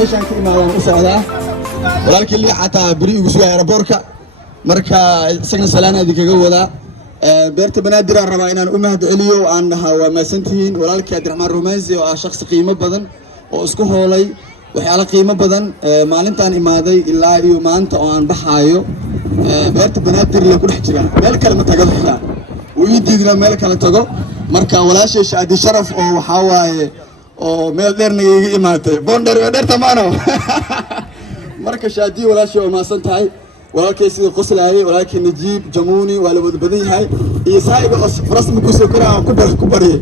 meeshaan ka imaadaan u socdaa walaalkii lii xataa beri ugu sugaya aeroboorka marka isagana salaana idinkaga wadaa beerta banaadir aan rabaa inaan u mahad celiyo aan dhahaa waa maasantihiin walaalkii Cabdiraxmaan Rumaysi oo ah shakhsi qiimo badan oo isku hoolay waxyaalo qiimo badan maalintaan imaaday ilaa iyo maanta oo aan baxaayo beerta banaadir la ku dhex jira meel kale ma tago xitaa uu ii diidna meel kale tago marka walaashay Shaadi Sharaf oo waxa waaye oo meel dheerna iga imaatay bondar iyo dheerta maano marka Shaadi walaashay oo maasan tahay walaalkay sida qoslaayay walaalkay Najiib Jamuuni waa la wada badan yahay iyo saaxiib rasmi ku soo koraa ku bari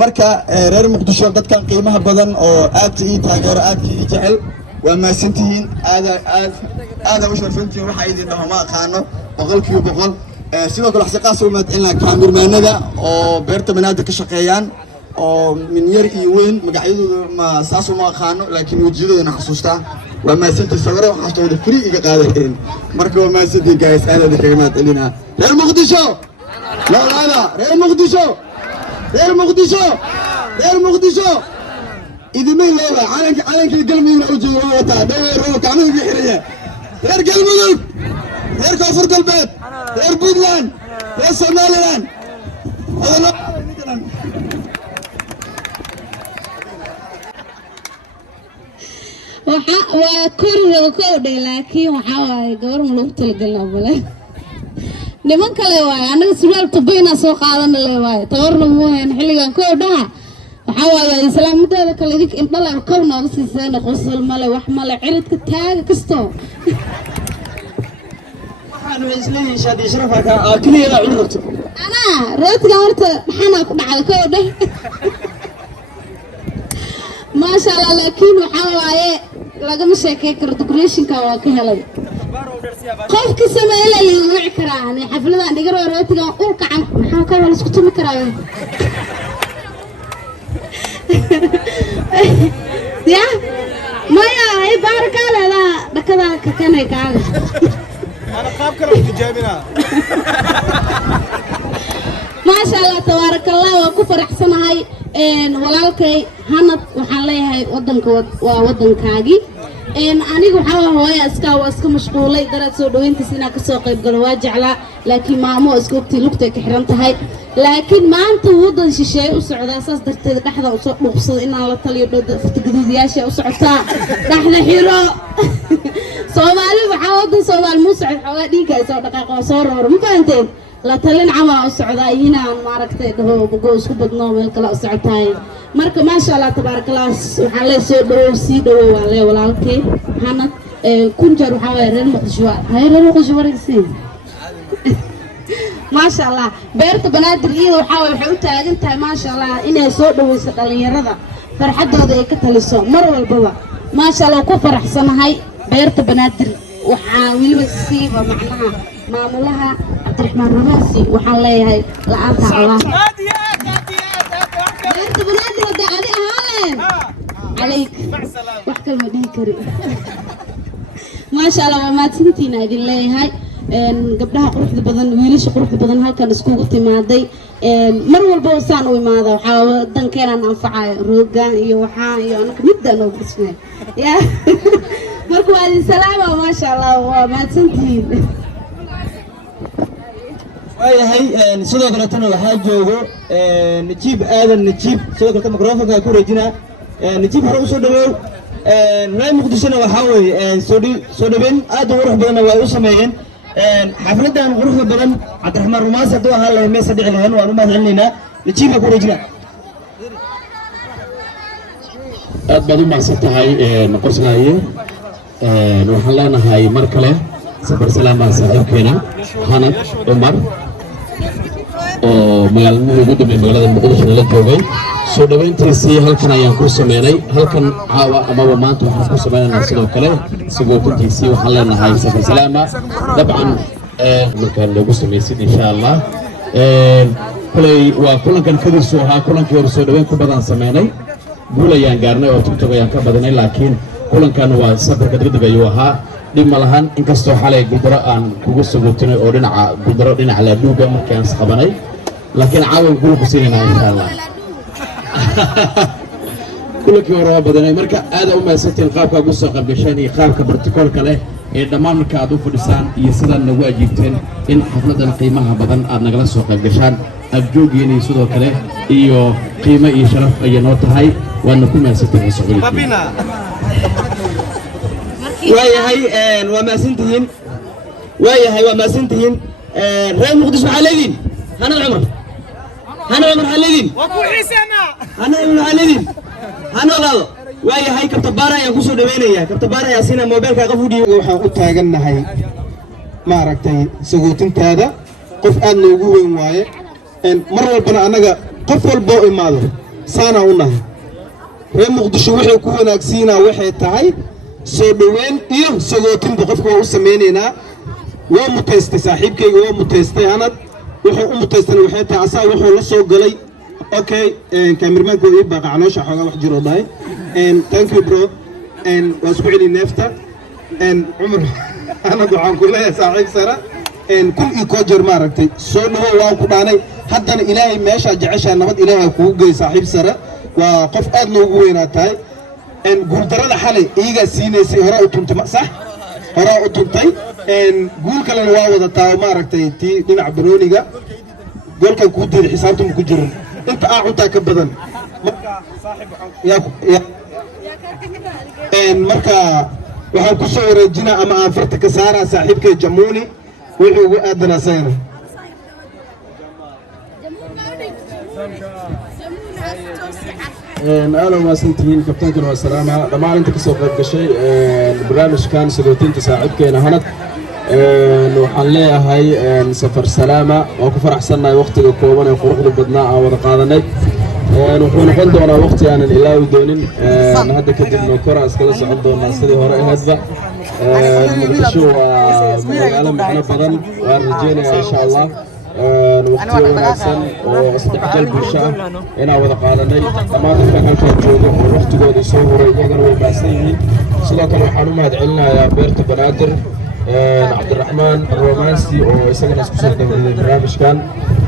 marka reer Muqdisho dadkan qiimaha badan oo aad ii taageero aad ii jecel waa maasantihiin aad u sharfantiin waxa idin dhaho ma aqaano boqolkiiba boqol sidoo kale waxaan qaas u mahadcelinaa kaamirmaanada oo beerta banaadir ka shaqeeyaan oo min yar iyo weyn magacyadooda ma saas uma aqaano laakiin wajiyadooda xasuustaa waa maasantii sawirro waxaastooda free iga qaadeen marka waa maasantii guys aad kaga mahadcelinaa reer Muqdisho walaala reer Muqdisho reer Muqdisho idimay leeyahay calankii galmudug oo jooga wata dhaweer oo gacmaha ka xiriya reer galmudug reer koonfur galbeed reer Puntland reer Somaliland waa koriga ka odhay laakiin waxa waaye gabar ma lagu talagalna bale niman kale waaye anaga surwaal tubayna soo qaadana le waaye tawarna mooyaan xilligan ka odhaha waxa waaye islaamada kale idink indhala ka nooga siiseen qosol male wax male ciridka taaga kasto waxaan isleeyahay Shaadi Sharaf ka kaliya cudurto ana reedka horta maxana ku dhacay ka odhay ما شاء الله لكن وحواي لقى مشاكل كردوكريشن كواكه هلاي قف كسمة إلا اللي وعكراني حفلة عندي قرر روتي قام كعم محاو كان ولا سكتوا مكراي يا ما يا هي بارك الله لا بكذا كان هيك أنا خاب كرم تجابنا ما شاء الله تبارك الله وكفر أحسن هاي walaalkay hanad waxaan leeyahay wadanka waa wadankaaga anigu waxa hooyo iska mashquulay daraad soo dhaweyntiisa inaan ka soo qayb galo waa jeclaa laakiin maamo isku waqti lugta ka xiran tahay laakiin maanta wadan shisheey u socdaa saas darteed dhaxda u soo dhuuqsado inaan la taliyo fatagudiyaasha u socotaa dhaxda xiro Soomaali waxa wadan Soomaali muu socod xoogaa dhiiga soo dhaqaaqo soo roor ma fahanteen la talin cama u socdaa inaan maaragtay dhaho bogo isku badno meel kala u socotay marka ma sha Allah tabarakallah waxa la soo dhawo si dhawo walaa walaalkay hanad kunjar waxa way reer Muqdisho waraysiin ma sha Allah beerta banaadir iyada waxay u taagan tahay ma sha Allah inay soo dhaweyso dhalinyarada farxadooda ay ka taliso mar walba ma sha Allah ku faraxsanahay beerta banaadir waxa waliba siiba macnaha maamulaha Cabdiraxmaan Rumaysi waxaan leeyahay la'aanta Allah beerta banaadir wada adi ahaaleen عليك wax kale ma dhihi kari ma sha Allah waa maadsantiina idin leeyahay gabdhaha quruxda badan wiilasha quruxda badan halkan isku timaaday mar walba saan u imaado waxa wadankeena anfacay roogan iyo waxa iyo anaga middan oo bismay ya marka waa idin salaama ma sha Allah waa maadsantiin waayahay sidoo kale tan waxa joogo Najiib Aadan Najiib sidoo kale mikrofoonka ku wareejina Najiib hore u soo dhaweey reer Muqdisho waxa weeye soo dhaweyn aad u qurux badan way u sameeyeen xafladan quruxda badan Cabdiraxmaan Rumaysi haduu ahaa la meesha dhici lahayn waan u mahadcelinaynaa Najiib ku wareejina aad baad u mahadsantahay qorshahaye waxaan leenahay mar kale safar salaam aan saaxiibkeena Hanad Umar oo magaalada ugu dambeeyay magaalada Muqdisho la joogay soo dhaweyntiisii halkan ayaan ku sameynay halkan caawa amaba maanta waxaan ku sameynaynaa sidoo kale isagoo kuntiisii waxaan leenahay safar salaama dabcan markaan lagu sameeyay insha Allah kulay waa kulankan kadiisu ahaa kulankii hore soo dhaweyn ku badan sameynay guul ayaan gaarnay oo TikTok ayaan ka badanay laakiin kulankan waa safarka degdeg ayuu ahaa dhib ma lahan inkastoo xalay gudaro aan kugu sagootay oo dhinaca la dhuuga markaan isqabanay laakiin caawa guul ku siinayna insha Allah kulankii hore waa badanay marka aad u mahadsantiin qaabka ugu soo qaybgasheen iyo qaabka bartikoolka leh ee dhammaan marka aad u fadhisaan iyo sidaad nagu ajiibteen in xafladan qiimaha badan aad nagala soo qaybgashaan abjoogiina iyo sidoo kale iyo qiimo iyo sharaf ayay noo tahay waadna ku mahadsantiin mas'uuliyiin waayahay waa mahadsantihiin waayahay waa mahadsantihiin reer muqdisho waxaa leediin hanad cumar waxaa leediin hanad cumar waxaa leediin hanolaado waayahay kabtabaara ayaan kusoo dhaweynayaa kabtabaara ayaa siina moobeelka qof u dhiibay waxaan u taagannahay maaragtay sagootintaada qof aad noogu weyn waaye mar walbana annaga qof walboo imaado saanaa u nahay reer muqdisho waxay ku wanaagsiinaa waxay tahay soo dhoweyn iyo sagootinba qofka waa u samaynaynaa waa mutaystay saaxiibkayga waa mutaystay hanad wuxuu u mutaystana waxay tahay asaa wuxuu la soo galay okay kaamirmaanka waa ii baaqa caloosha xoogaa wax jiroo dhahay thank you bro waa isku celi neefta cumar hanad waxaan ku leeyahay saaxiib sara kun iyo koo jeer maaragtay soo dhawo waan ku dhaanay haddana ilaahay meeshaa jeceshaa nabad ilaahay kugu gey saaxiib sara waa qof aad noogu weynaa tahay guuldarada xalay iyagaa siinaysay horaa u tuntay sax horaa u tuntay guul kalena waa wadataa maaragtay tii dhinaca barooniga goolkan kuu diiday xisaabtuma ku jirin inta aa cuntaa ka badan marka waxaan ku soo wareejinaa ama aan farta ka saaraa saaxiibkay jamuuni wuxuu ugu aadan asagana أهلا وسهلا كابتن كنا والسلامة لما أنت كسر قد شيء برنامج كان سجوتين تساعد كنا هناك وحنلاقي هاي سفر سلامة وكفر أحسننا وقت الكوبان وفرق بدنا ورقادنا نحن عندنا وقت يعني الإله ودونين هذا كده نكرر أسكال سعود الناس اللي هراء هذا نشوف العالم إحنا بدن ورجينا إن شاء الله وقتي وناسن واستعجال بالشام هنا وذا قادني أما كان هالكي جوجو وقت جود يسوي يجعل والباسين سلاك الحرم هاد علنا يا بيرت بنادر عبد الرحمن الرومانسي ويسجل اسكسر دوري برامج كان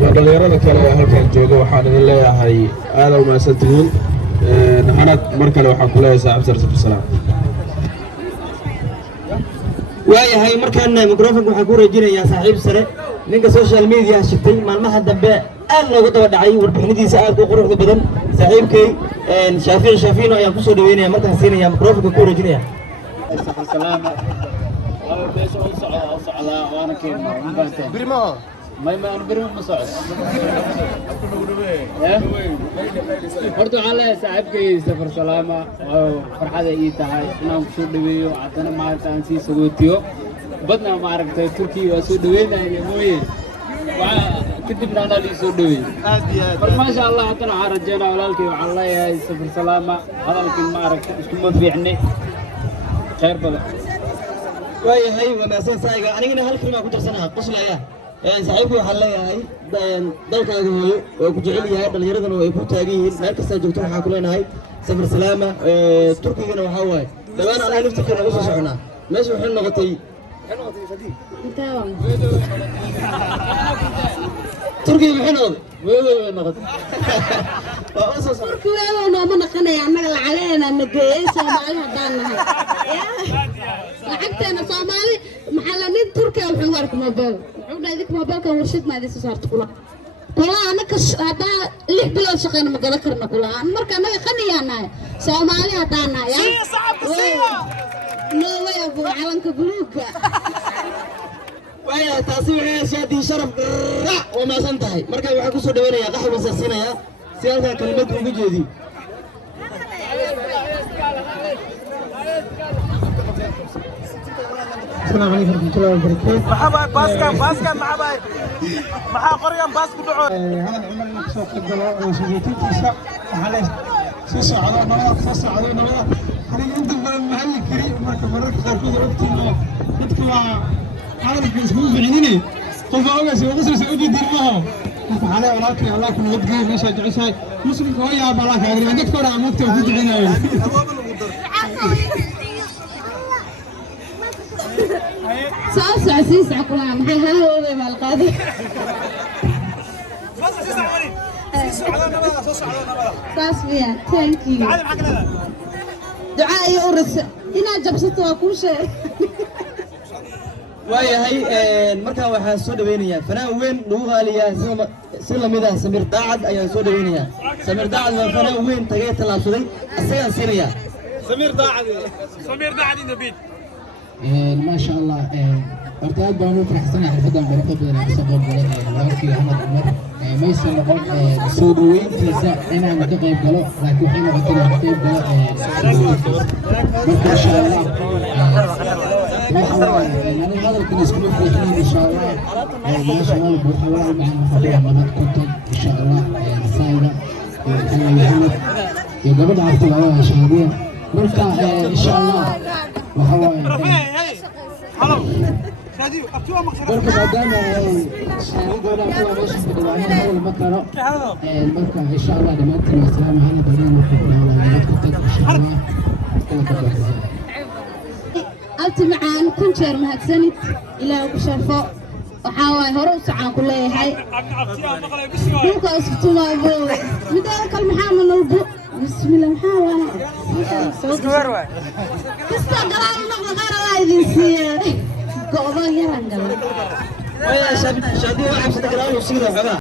يقول يرى لك هالكي جوجو وحان الله هاي هذا وما سنتين نحن مركل وحكوا له ساعة بسرعة السلام waayahay markaan microphone waxa ku rajinaya saaxiib sare ninka social media shitay maalmaha dambe aad loogu daba dhacay warbixinadiisa aad u quruxda badan saaxiibkay shaafiin ayaan ku soo dhaweynaya markaan siinaya microphone ku rajinaya salaama waa beesha u socda waana keen birimo ما أنا مصعد. horta waxaan leeyahay saaxiibkay safar salaama oo farxada ii tahay inaan ku soo dhaweeyo haddana maaragta aan sii sagootiyo badna maaragtay Turkiga waa soo dhaweynaya mooyee kadibna anaa lii soo dhaweeyey mar maasha Allah haddana waxaan rajeynaa walaalkay waxaan leeyahay safar salaama hadalkin maaragta iskuma fiicne khayr badan waayahay wanaagsan saaxiibka anigana hal kalma ku tarsanaha qoslaya saaxiibkii waxaan leeyahay dalkaaga hooyo oo ku jecel yahay dhalinyaradana way ku taagan yihiin meel kasta joogto waxaan ku leenahay safar salaama Turkigana waxa waaye dhawaan aan naftirka ugu soo soconaa meesha waxay noqotay Turkiga maxay noqotay way noqotay waa oo soo Turkiga nooma naqanaya annaga lacageena nageeyay Soomaali hadaan nahay lacagteena Soomaali maxaa la nin Turkiga wuxuu warka mobile wuxuu dhahay mobilka warshad ma idin soo saarto kula anaka hada 6 bilood shaqeyn ma gala karna kula marka anaga qaniyaanahay Soomaali hadaan nahay no way abu calanka buluuga waya taasi waxay shaadi sharaf oo ma san tahay marka waxa ku soo dhaweynaya qaxwa sasinaya si halka kelmad ugu jeedi السلام عليكم ورحمة الله وبركاته. محبا باسكان محبا محا قريان باسكو دعو هذا العمل اللي كسوق الدلاء وسجيتي تسع وحلي سيسع على نواق سيسع على نواق أنا عندي المحل كريم ما كبرك خارجوا وقتي ما نتكلم هذا الجسم بعيني قف أوجس وقصر سعودي دير معه على ولكن الله كل وقت مش هجعش مسلم كويا بالله كأجري عندك كورة عمودك وفوت عينه ساسع سيسع كلها محي هاي بالقاضي ساسفيا ثانك يو دعاء يورس هنا جبسته وكوشه waayahay markaan waxaan soo dhaweynayaa fanaan weyn lagu qaaliyaa si lamid ah Samir Daacad ayaan soo dhaweynayaa Samir Daacad waa fanaan weyn tagay talaabsaday asagaan siinayaa سمير داعد النبيل ما شاء الله ارتاد بانو فرحسنا حرفدا برقبنا نسقط walaalkii Ahmed Umar ma aysan noqon soo dhaweyntiisa inaan ka qayb galo laakiin waxay noqotay inaan ka qayb galo marka insha Allah أنا هذا الكل يسكنون في إن شاء الله ما شاء الله بحوار مع المحاضرة من كنت إن شاء الله سايرة محمد قبل عرفت العوامة الشهادية مركا إن شاء الله وحوار مركا قدام شهادية ولا أطلع ماشي في الوعيين هو المطرة المركا إن شاء الله لما أنت والسلام على برنامج وحوار على كنت إن شاء الله أنت معان كنت شير مهتسنت إلى وشافه وحاول هروب ساعة كلها هاي دوك أسفتوا ما يبغوا مدارك المحامل البو بسم الله محاول تستقرار نقل غير الله يدين سير قوضان يرانقل ويا شادي واحد صدق الله وسيره